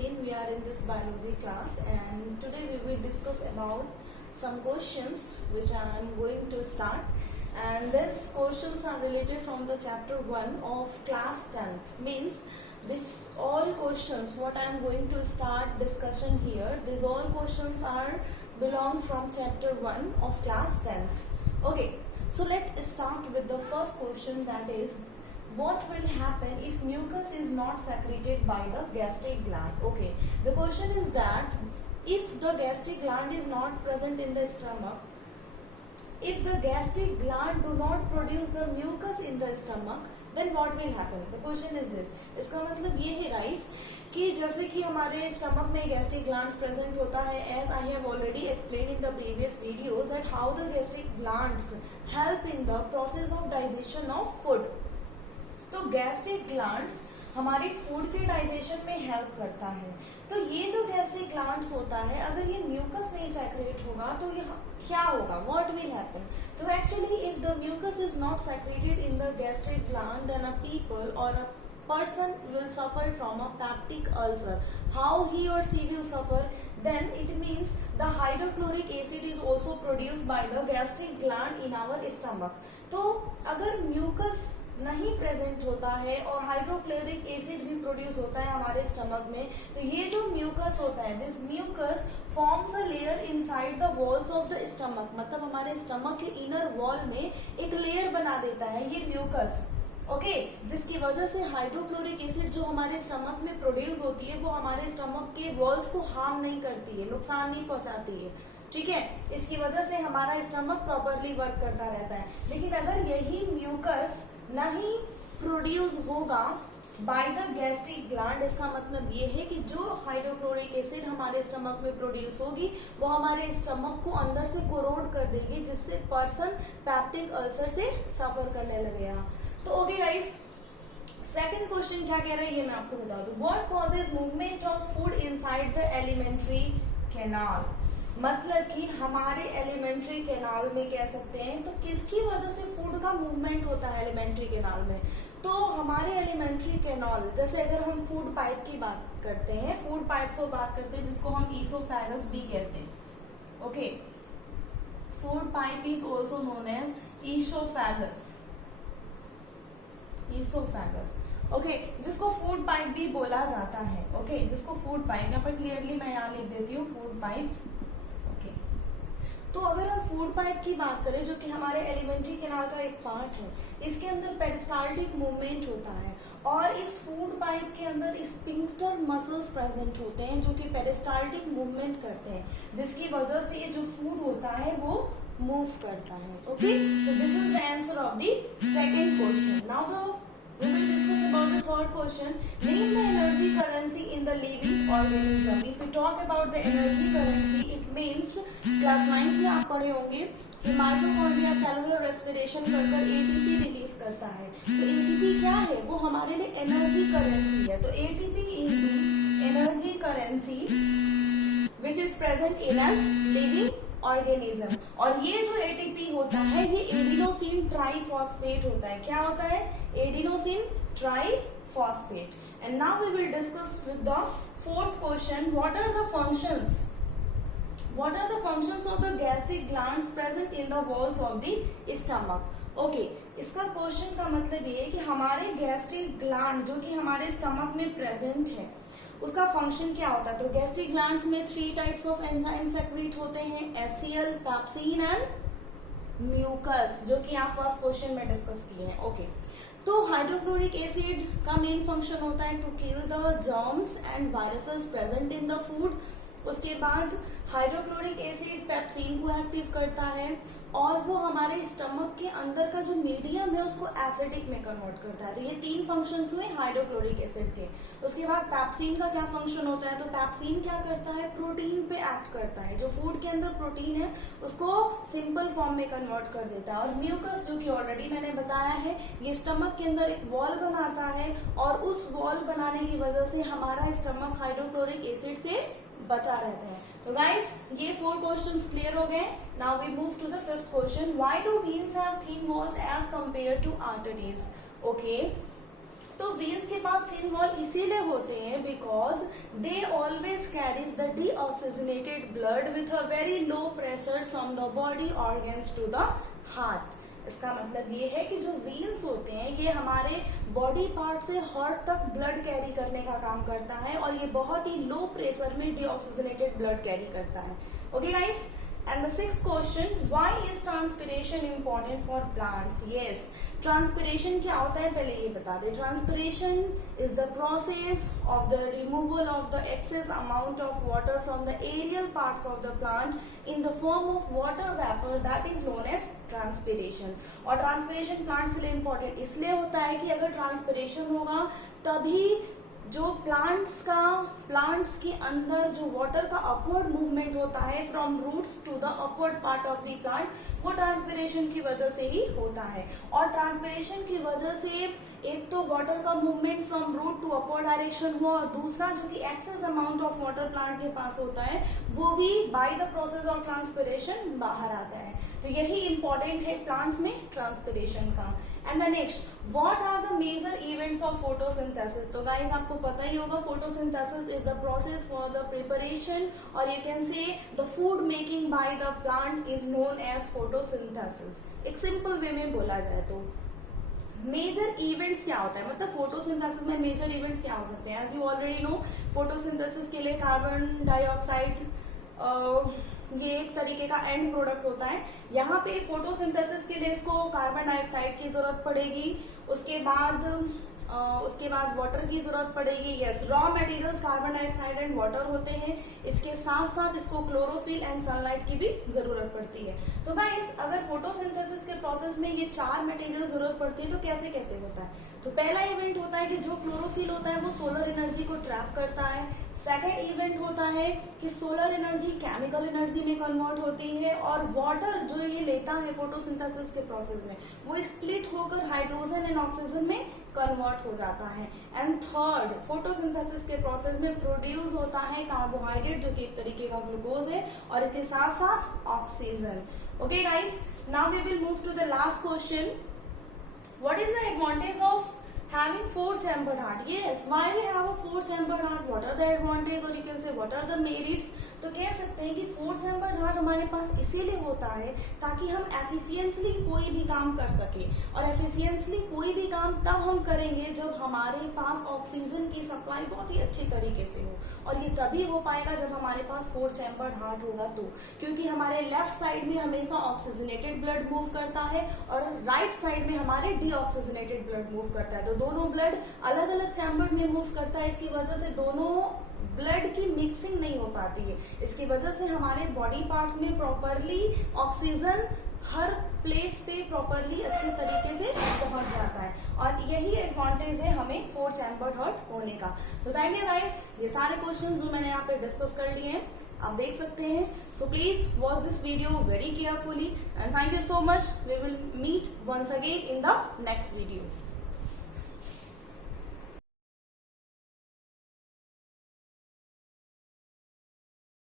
again we are in this biology class, and today we will discuss about some questions which I am going to start, and these questions are related from the chapter 1 of class 10th. Means this all questions what I am going to start discussion here, these all questions are belong from chapter 1 of class 10th. Okay, so let's start with the first question, that is, what will happen if mucus is not secreted by the gastric gland? Okay, the question is that if the gastric gland is not present in the stomach, if the gastric gland do not produce the mucus in the stomach, then what will happen? The question is this. इसका मतलब ये है guys कि जैसे कि हमारे stomach में gastric glands present होता है, as I have already explain in the previous videos that how the gastric glands help in the process of digestion of food. तो गैस्ट्रिक ग्लैंड्स हमारी फूड के डाइजेशन में हेल्प करता है. तो ये जो गैस्ट्रिक ग्लैंड्स होता है, अगर ये म्यूकस नहीं सेक्रेट होगा तो ये क्या होगा? What will happen? तो actually if the mucus is not secreted in the gastric gland, then a people or a person will suffer from a peptic ulcer. How he or she will suffer? Then it means the hydrochloric acid is also produced by the gastric gland in our stomach. तो अगर mucus नहीं present होता है और hydrochloric acid भी produce होता है हमारे स्टमक में, तो ये जो म्यूकस होता है, this mucus forms a layer inside the walls of the stomach. मतलब हमारे स्टमक के इनर वॉल में एक लेयर बना देता है ये म्यूकस. ओके, जिसकी वजह से हाइड्रोक्लोरिक एसिड जो हमारे स्टमक में प्रोड्यूस होती है वो हमारे स्टमक के वॉल्स को हार्म नहीं करती है, नुकसान नहीं पहुंचाती है. ठीक है, इसकी वजह से हमारा स्टमक प्रॉपरली वर्क करता रहता है. लेकिन अगर यही म्यूकस नहीं प्रोड्यूस होगा बाय द गैस्ट्रिक ग्लैंड, इसका मतलब ये है कि जो हाइड्रोक्लोरिक एसिड हमारे स्टमक में प्रोड्यूस होगी वो हमारे स्टमक को अंदर से कोरोड कर देगी, जिससे पर्सन पेप्टिक अल्सर से सफर करने लगेगा. तो ओके गाइस, सेकंड क्वेश्चन क्या कह रहा है ये मैं आपको बता दूं. What causes movement of food inside the alimentary canal? मतलब कि हमारे एलिमेंट्री कैनाल में कह सकते हैं, तो किसकी वजह से फूड का मूवमेंट होता है एलिमेंट्री कैनाल में? तो हमारे एलिमेंट्री कैनाल, जैसे अगर हम फूड पाइप की बात करते हैं, फूड पाइप को बात करते हैं जिसको हम ईसोफेगस भी कहते हैं. Okay, food pipe is also known as oesophagus. Oesophagus, okay, जिसको फूड पाइप भी बोला जाता है. ओके, जिसको फूड पाइप, यहाँ पर क्लियरली मैं यहाँ लिख देती हूँ फूड पाइप. ओके, तो अगर हम फूड पाइप की बात करें जो कि हमारे एलिमेंट्री कैनाल का एक पार्ट है, इसके अंदर पेरिस्टाल्टिक मूवमेंट होता है और इस फूड पाइप के अंदर स्फिंक्टर मसल्स प्रेजेंट होते हैं जो कि पेरिस्टाल्टिक मूवमेंट करते हैं, जिसकी वजह से ये जो फूड होता है वो मूव करता है. Okay, so this is the answer of the second question. Now we will discuss about the third question. Name the energy currency in the living organism. If we talk about the energy currency, it means class 9 में आप पढ़े होंगे कि mitochondria cellular respiration कर ATP release करता है. तो ATP क्या है? वो हमारे लिए एनर्जी करेंसी है. तो ATP is the energy currency which is present in a living organism. और ये जो एटीपी होता है ये एडिनोसिन ट्राइफॉस्फेट होता है. क्या होता है? Adenosine triphosphate. And now we will discuss with the fourth question. What are the functions? What are the functions of the gastric glands present in the walls of the stomach? Okay, इसका question का मतलब ये है कि हमारे gastric gland जो कि हमारे स्टमक में प्रेजेंट है उसका फंक्शन क्या होता है. तो गैस्ट्रिक ग्लैंड्स में 3 टाइप्स ऑफ एंजाइम सेक्रेट होते हैं, एचसीएल, पेप्सिन एंड म्यूकस, जो कि आप फर्स्ट क्वेश्चन में डिस्कस किए हैं. ओके, तो हाइड्रोक्लोरिक एसिड का मेन फंक्शन होता है to kill the germs and viruses present in the food. उसके बाद हाइड्रोक्लोरिक एसिड पेप्सिन को एक्टिव करता है और वो हमारे स्टमक के अंदर का जो मीडियम है उसको एसिडिक में कन्वर्ट करता है. तो ये 3 फंक्शंस हुए हाइड्रोक्लोरिक एसिड के. उसके बाद पेप्सिन का क्या फंक्शन होता है? तो पेप्सिन क्या करता है? प्रोटीन पे एक्ट करता है. जो फूड के अंदर प्रोटीन है उसको सिंपल फॉर्म में कन्वर्ट कर देता है. और म्यूकस जो कि ऑलरेडी मैंने बताया है, ये स्टमक के अंदर एक वॉल बनाता है और उस वॉल बनाने की वजह से हमारा स्टमक हाइड्रोक्लोरिक एसिड से बचा रहता है. तो गाइस, ये 4 क्वेश्चंस क्लियर हो गए. Now we move to the fifth question. Why do veins have thin walls as compare to arteries? Okay, तो वेन्स के पास थिन वॉल इसीलिए होते हैं because they always carries the deoxygenated blood with a very low pressure from the body organs to the heart. इसका मतलब ये है कि जो वेन्स होते हैं ये हमारे बॉडी पार्ट से हार्ट तक ब्लड कैरी करने का काम करता है और ये बहुत ही लो प्रेशर में डीऑक्सीजनेटेड ब्लड कैरी करता है। Okay guys, and the sixth question, why is transpiration important for plants? Yes, transpiration क्या होता है पहले ये बता दे। transpiration is the process of the removal of the excess amount of water from the aerial parts of the plant in the form of water vapor, that is known as transpiration। और transpiration plants के लिए important इसलिए होता है कि अगर transpiration होगा तभी जो प्लांट्स के अंदर जो वाटर का अपवर्ड मूवमेंट होता है from roots to the upward part of the plant, वो ट्रांसपिरेशन की वजह से ही होता है। और ट्रांसपिरेशन की वजह से एक तो वाटर का movement from root to upward direction हुआ और दूसरा जो कि excess amount of water plant के पास होता है वो भी by the process of transpiration बाहर आता है। तो यही इंपॉर्टेंट है प्लांट्स में ट्रांसपिरेशन का। And the next, what are the major events of photosynthesis? तो गाइस आपको पता ही होगा photosynthesis is the process for the preparation or you can say the food making by the plant is known as photosynthesis. एक simple way में बोला जाए तो मेजर इवेंट्स क्या होता है, मतलब फोटोसिंथेसिस में मेजर इवेंट्स क्या हो सकते हैं? As you already know, photosynthesis के लिए कार्बन डाइऑक्साइड ये एक तरीके का एंड प्रोडक्ट होता है। यहाँ पे फोटोसिंथेसिस के लिए इसको कार्बन डाइऑक्साइड की जरूरत पड़ेगी, उसके बाद वाटर की जरूरत पड़ेगी। Yes, raw materials carbon dioxide and water होते हैं। इसके साथ साथ इसको क्लोरोफिल एंड सनलाइट की भी जरूरत पड़ती है। तो गाइस अगर फोटोसिंथेसिस के प्रोसेस में ये 4 मटेरियल जरूरत पड़ती है तो कैसे कैसे होता है? तो पहला इवेंट होता है कि जो क्लोरोफिल होता है वो सोलर एनर्जी को ट्रैप करता है। सेकेंड इवेंट होता है कि सोलर एनर्जी केमिकल एनर्जी में कन्वर्ट होती है और वाटर जो ये लेता है फोटोसिंथेसिस के प्रोसेस में वो स्प्लिट होकर हाइड्रोजन एंड ऑक्सीजन में कन्वर्ट हो जाता है। एंड थर्ड, फोटोसिंथेसिस के प्रोसेस में प्रोड्यूस होता है कार्बोहाइड्रेट जो कि एक तरीके का ग्लूकोज है और इसके साथ साथ oxygen. Okay guys, now we will move to the last question. What is the advantage of having 4-chambered heart? Yes, why we have a 4-chambered heart? What are the advantages or you can say what are the merits? तो कह सकते हैं कि 4-chambered heart हमारे पास इसीलिए होता है ताकि हम एफिशिएंटली कोई भी काम कर सके और एफिशिएंटली कोई भी काम तब हम करेंगे जब हमारे पास ऑक्सीजन की सप्लाई बहुत ही अच्छी तरीके से हो और ये तभी हो पाएगा जब हमारे पास 4-chambered heart होगा तो, क्योंकि हमारे लेफ्ट साइड में हमेशा ऑक्सीजनेटेड ब्लड मूव करता है और राइट साइड में हमारे डीऑक्सीजनेटेड ब्लड मूव करता है। तो दोनों ब्लड अलग अलग चैम्बर में मूव करता है, इसकी वजह से दोनों ब्लड की मिक्सिंग नहीं हो पाती है। इसकी वजह से हमारे बॉडी पार्ट्स में प्रॉपरली ऑक्सीजन हर प्लेस पे प्रॉपरली अच्छे तरीके से पहुंच जाता है और यही एडवांटेज है हमें 4-chambered heart होने का। तो थैंक यू गाइस, ये सारे क्वेश्चंस जो मैंने यहाँ पे डिस्कस कर लिए हैं आप देख सकते हैं। So please watch this video very carefully and thank you so much. We will meet once again in the next video.